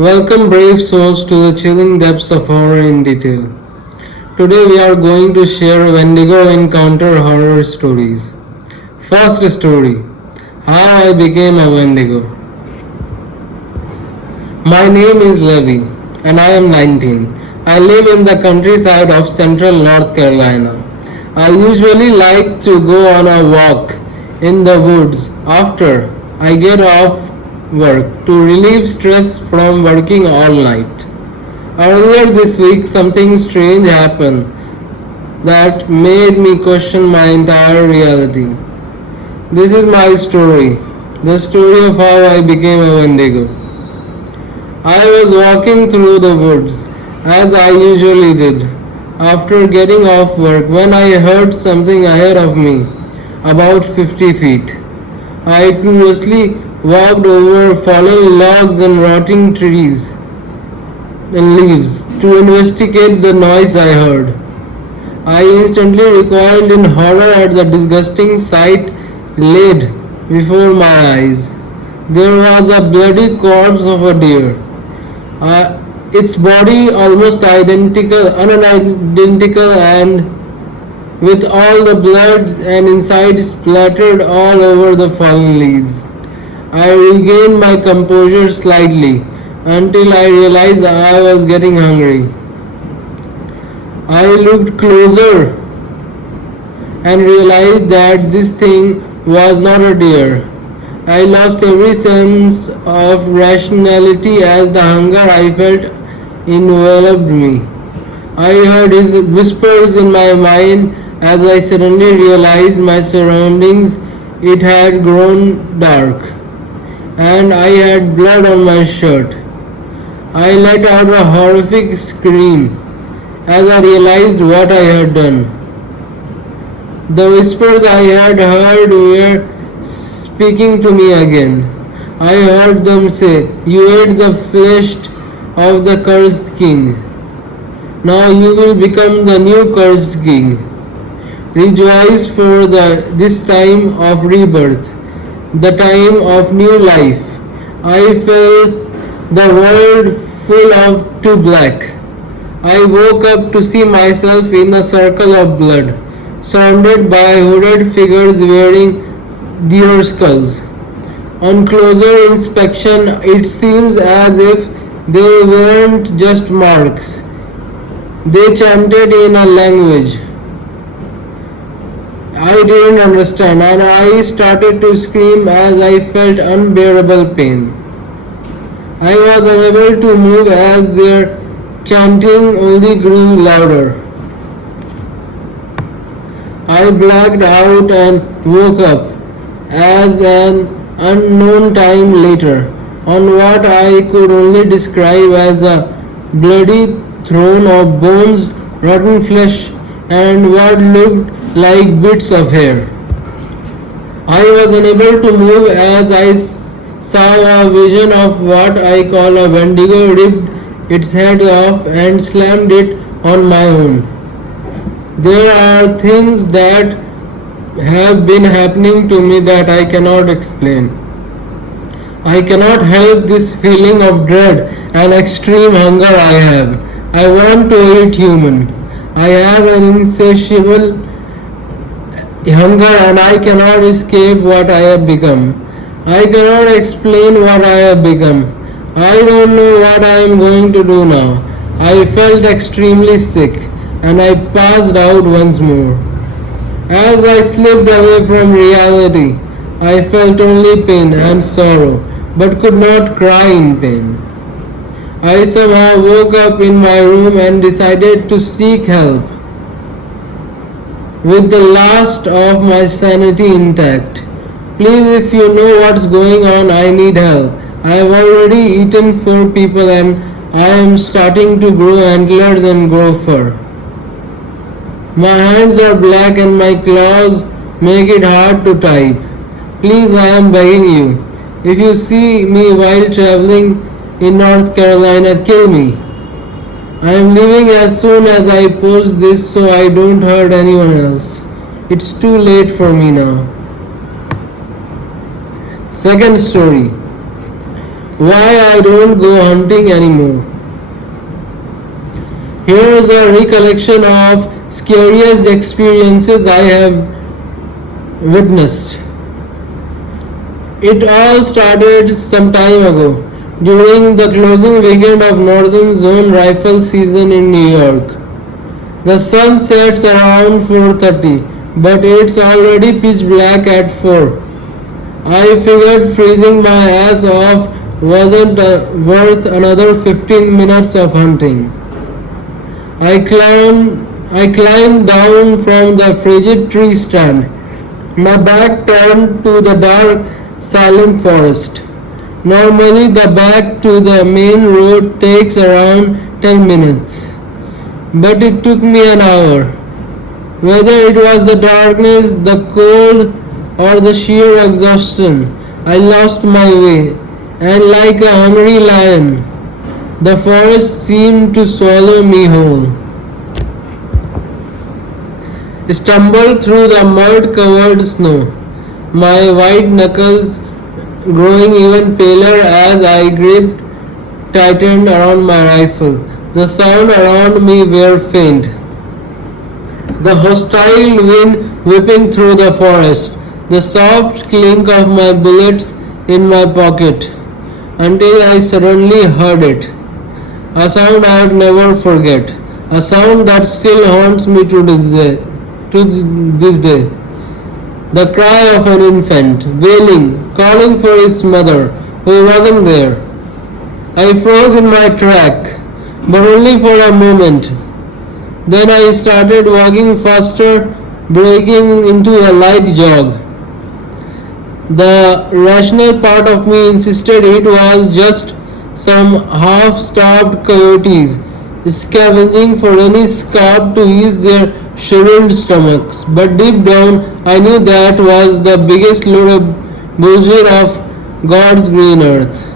Welcome, brave souls, to the chilling depths of horror in detail. Today, we are going to share Wendigo encounter horror stories. First story: How I became a Wendigo. My name is Levi, and I am 19. I live in the countryside of central North Carolina. I usually like to go on a walk in the woods after I get off work to relieve stress from working all night. Earlier this week, something strange happened that made me question my entire reality. This is my story, the story of how I became a Wendigo. I was walking through the woods, as I usually did, after getting off work when I heard something ahead of me, about 50 feet. I curiously walked over fallen logs and rotting trees and leaves to investigate the noise I heard. I instantly recoiled in horror at the disgusting sight laid before my eyes. There was a bloody corpse of a deer, its body almost unidentical, and with all the blood and inside splattered all over the fallen leaves. I regained my composure slightly until I realized I was getting hungry. I looked closer and realized that this thing was not a deer. I lost every sense of rationality as the hunger I felt enveloped me. I heard his whispers in my mind as I suddenly realized my surroundings. It had grown dark, and I had blood on my shirt. I let out a horrific scream as I realized what I had done. The whispers I had heard were speaking to me again. I heard them say, "You ate the flesh of the cursed king. Now you will become the new cursed king. Rejoice for this time of rebirth, the time of new life." I felt the world full of too black. I woke up to see myself in a circle of blood, surrounded by hooded figures wearing deer skulls. On closer inspection, it seems as if they weren't just marks. They chanted in a language I didn't understand, and I started to scream as I felt unbearable pain. I was unable to move as their chanting only grew louder. I blacked out and woke up as an unknown time later on what I could only describe as a bloody throne of bones, rotten flesh, and what looked like bits of hair. I was unable to move as I saw a vision of what I call a Wendigo ripped its head off and slammed it on my own. There are things that have been happening to me that I cannot explain. I cannot help this feeling of dread and extreme hunger I have. I want to eat human. I have an insatiable hunger and I cannot escape what I have become. I cannot explain what I have become. I don't know what I am going to do now. I felt extremely sick and I passed out once more. As I slipped away from reality, I felt only pain and sorrow, but could not cry in pain. I somehow woke up in my room and decided to seek help. With the last of my sanity intact. Please, if you know what's going on, I need help. I have already eaten 4 people and I am starting to grow antlers and grow fur. My hands are black and my claws make it hard to type. Please, I am begging you. If you see me while traveling in North Carolina, kill me. I am leaving as soon as I post this so I don't hurt anyone else. It's too late for me now. Second story. why I don't go hunting anymore. Here's a recollection of scariest experiences I have witnessed. It all started some time ago, during the closing weekend of Northern Zone rifle season in New York. The sun sets around 4:30, but it's already pitch black at 4. I figured freezing my ass off wasn't worth another 15 minutes of hunting. I climbed down from the frigid tree stand, my back turned to the dark, silent forest. Normally, the back to the main road takes around 10 minutes, but it took me an hour. Whether it was the darkness, the cold, or the sheer exhaustion, I lost my way, and like a hungry lion, the forest seemed to swallow me whole. Stumbled through the mud covered snow, my white knuckles growing even paler as I gripped tightened around my rifle. The sound around me were faint, the hostile wind whipping through the forest, the soft clink of my bullets in my pocket, until I suddenly heard it. A sound I would never forget, a sound that still haunts me to this day. To this day. The cry of an infant, wailing, calling for its mother, who wasn't there. I froze in my track, but only for a moment. Then I started walking faster, breaking into a light jog. The rational part of me insisted it was just some half-starved coyotes scavenging for any scab to ease their shriveled stomachs. But deep down, I knew that was the biggest load of bullshit of God's green earth.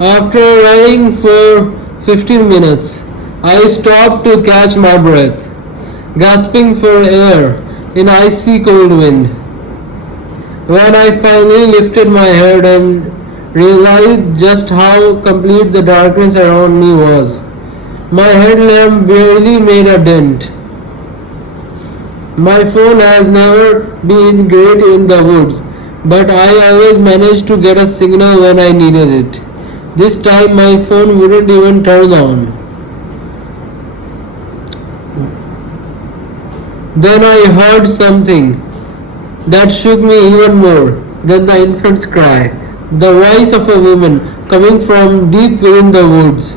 After running for 15 minutes, I stopped to catch my breath, gasping for air in icy cold wind. When I finally lifted my head and realized just how complete the darkness around me was, my headlamp barely made a dent. My phone has never been great in the woods, but I always managed to get a signal when I needed it. This time my phone wouldn't even turn on. Then I heard something that shook me even more than the infant's cry. The voice of a woman coming from deep within the woods.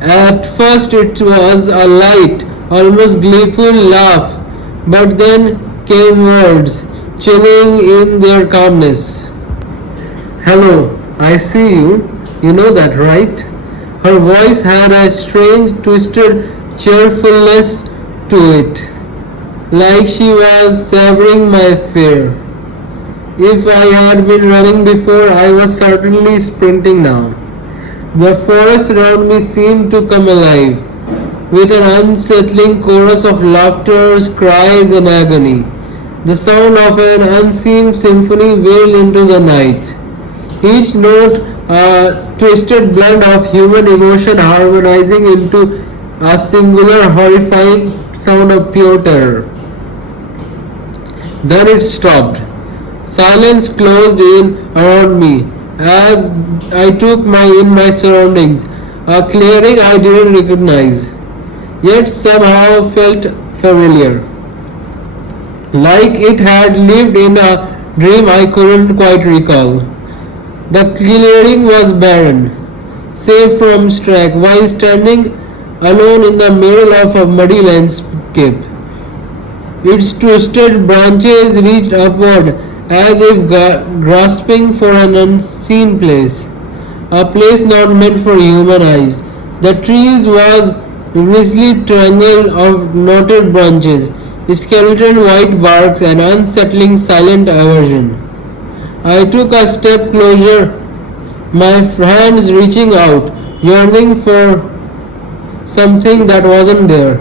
At first it was a light, almost gleeful laugh, but then came words, chilling in their calmness. Hello, I see you. You know that, right? Her voice had a strange, twisted cheerfulness to it, like she was savoring my fear. If I had been running before, I was certainly sprinting now. The forest around me seemed to come alive, with an unsettling chorus of laughter, cries, and agony. The sound of an unseen symphony wailed into the night, each note a twisted blend of human emotion harmonizing into a singular horrifying sound of pure terror. Then it stopped. Silence closed in around me as I took in my surroundings, a clearing I didn't recognize, yet somehow felt familiar, like it had lived in a dream I couldn't quite recall. The clearing was barren, save from Strack, while standing alone in the middle of a muddy landscape. Its twisted branches reached upward as if grasping for an unseen place, a place not meant for human eyes. The trees was grisly triangle of knotted branches, skeleton white barks, and unsettling silent aversion. I took a step closer, my hands reaching out, yearning for something that wasn't there.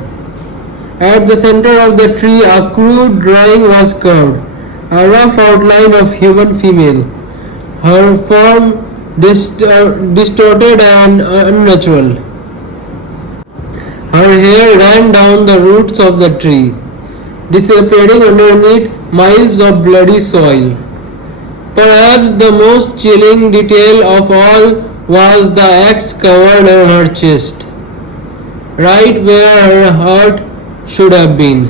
At the center of the tree, a crude drawing was carved, a rough outline of human female, her form distorted and unnatural. Her hair ran down the roots of the tree, disappearing underneath miles of bloody soil. Perhaps the most chilling detail of all was the axe covered on her chest, right where her heart should have been.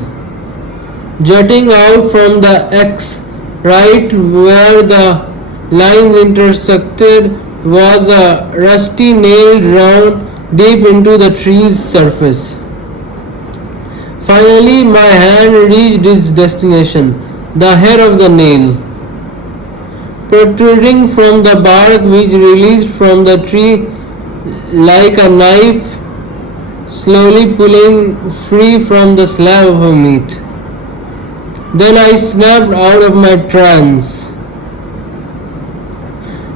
Jutting out from the axe, right where the lines intersected, was a rusty nail drawn deep into the tree's surface. Finally, my hand reached its destination, the head of the nail, protruding from the bark which released from the tree like a knife, slowly pulling free from the slab of meat. Then I snapped out of my trance,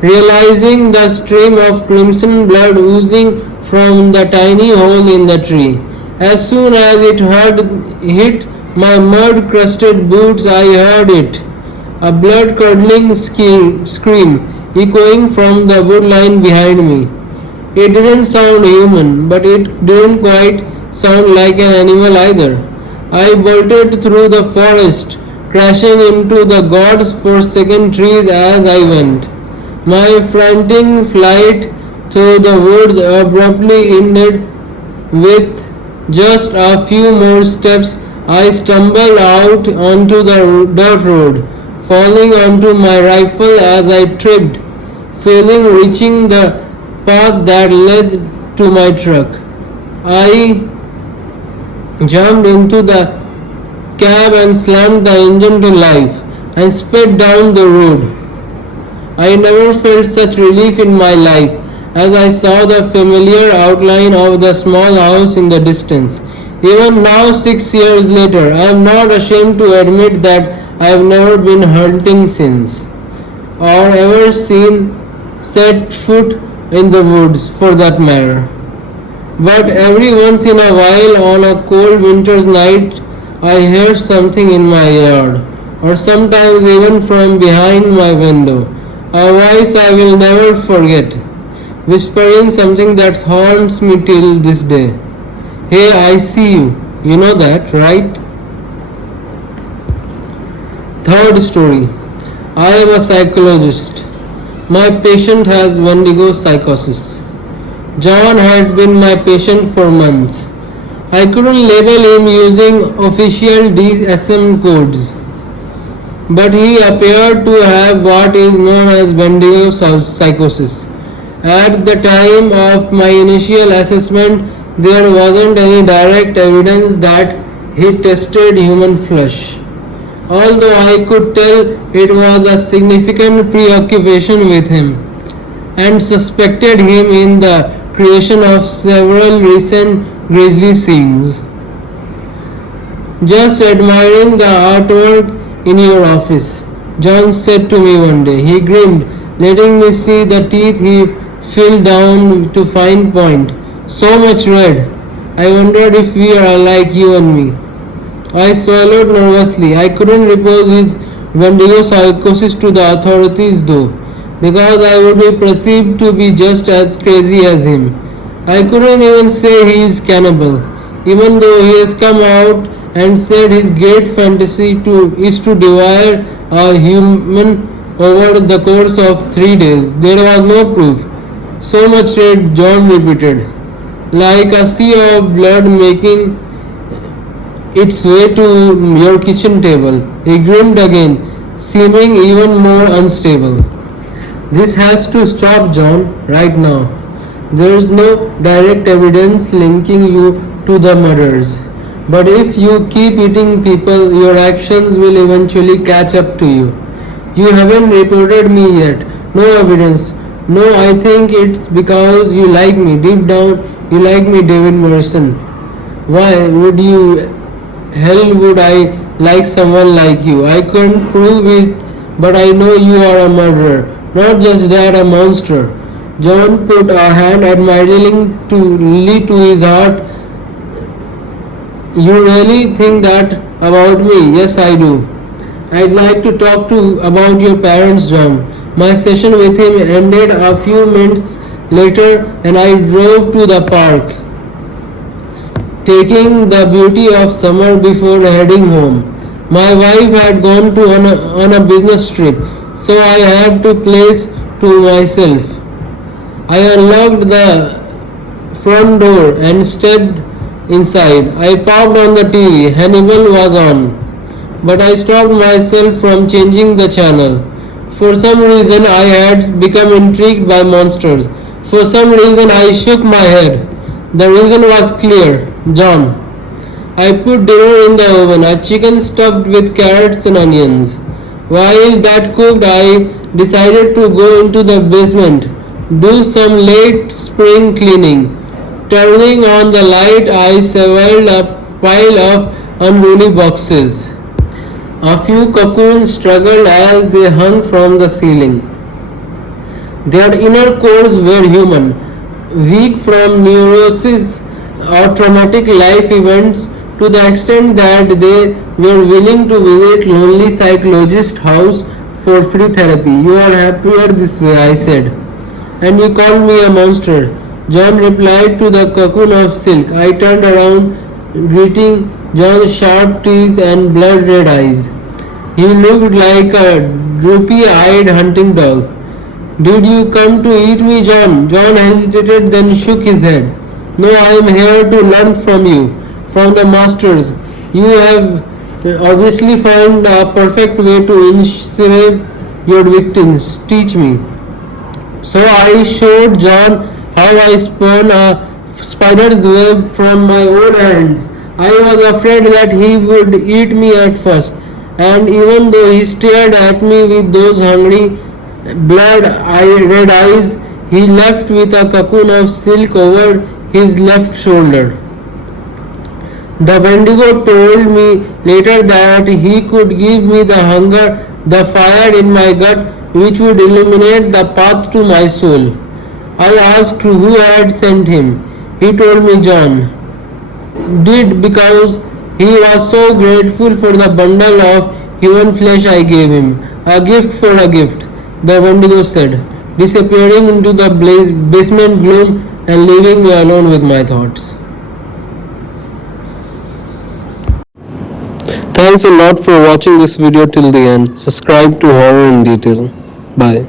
realizing the stream of crimson blood oozing from the tiny hole in the tree. As soon as it had hit my mud crusted boots, I heard it, a blood curdling scream echoing from the woodline behind me. It didn't sound human, but it didn't quite sound like an animal either. I bolted through the forest, crashing into the god's forsaken trees as I went. My frantic flight through the woods abruptly ended with just a few more steps. I stumbled out onto the dirt road, falling onto my rifle as I tripped, failing reaching the path that led to my truck. I jumped into the cab and slammed the engine to life and sped down the road. I never felt such relief in my life as I saw the familiar outline of the small house in the distance. Even now, 6 years later, I am not ashamed to admit that I have never been hunting since, or ever seen set foot in the woods for that matter. But every once in a while, on a cold winter's night, I hear something in my yard, or sometimes even from behind my window. A voice I will never forget, whispering something that haunts me till this day. Hey, I see you. You know that, right? Third story. I am a psychologist. My patient has Wendigo psychosis. John had been my patient for months. I couldn't label him using official DSM codes, but he appeared to have what is known as Wendigo psychosis. At the time of my initial assessment, there wasn't any direct evidence that he tested human flesh, although I could tell it was a significant preoccupation with him, and suspected him in the creation of several recent grisly scenes. Just admiring the artwork in your office, John said to me one day. He grinned, letting me see the teeth he filled down to fine point. So much red. I wondered if we are like you and me. I swallowed nervously. I couldn't report his Wendigo psychosis to the authorities though, because I would be perceived to be just as crazy as him. I couldn't even say he is cannibal, even though he has come out and said his great fantasy is to devour a human over the course of 3 days. There was no proof. So much red, John repeated, like a sea of blood making its way to your kitchen table. He grinned again, seeming even more unstable. This has to stop, John, right now. There is no direct evidence linking you to the murders. But if you keep eating people, your actions will eventually catch up to you. You haven't reported me yet. No evidence. No, I think it's because you like me. Deep down, you like me, David Morrison. Why would you hell would I like someone like you? I couldn't prove it, but I know you are a murderer. Not just that, a monster. John put a hand admiringly to his heart. You really think that about me? Yes, I do. I'd like to talk to about your parents, John. My session with him ended a few minutes later and I drove to the park, taking the beauty of summer before heading home. My wife had gone on a business trip, so I had to place to myself. I unlocked the front door and stepped inside. I popped on the TV. Hannibal was on, but I stopped myself from changing the channel. For some reason, I had become intrigued by monsters. For some reason, I shook my head. The reason was clear: John. I put dinner in the oven, a chicken stuffed with carrots and onions. While that cooked, I decided to go into the basement, do some late spring cleaning. Turning on the light, I surveyed a pile of unruly boxes. A few cocoons struggled as they hung from the ceiling. Their inner cores were human, weak from neurosis or traumatic life events to the extent that they were willing to visit lonely psychologist house for free therapy. You are happier this way, I said. And you called me a monster. John replied to the cocoon of silk. I turned around, greeting John's sharp teeth and blood red eyes. He looked like a droopy eyed hunting dog. Did you come to eat me, John? John hesitated, then shook his head. No, I am here to learn from you, from the masters. You have obviously found a perfect way to enslave your victims. Teach me. So I showed John how I spun a spider's web from my own hands. I was afraid that he would eat me at first, and even though he stared at me with those hungry, red eyes, he left with a cocoon of silk over his left shoulder. The Wendigo told me later that he could give me the hunger, the fire in my gut, which would illuminate the path to my soul. I asked who had sent him. He told me John did because he was so grateful for the bundle of human flesh I gave him. A gift for a gift, the Wendigo said, disappearing into the basement gloom and leaving me alone with my thoughts. Thanks a lot for watching this video till the end. Subscribe to Horror in Detail. Bye.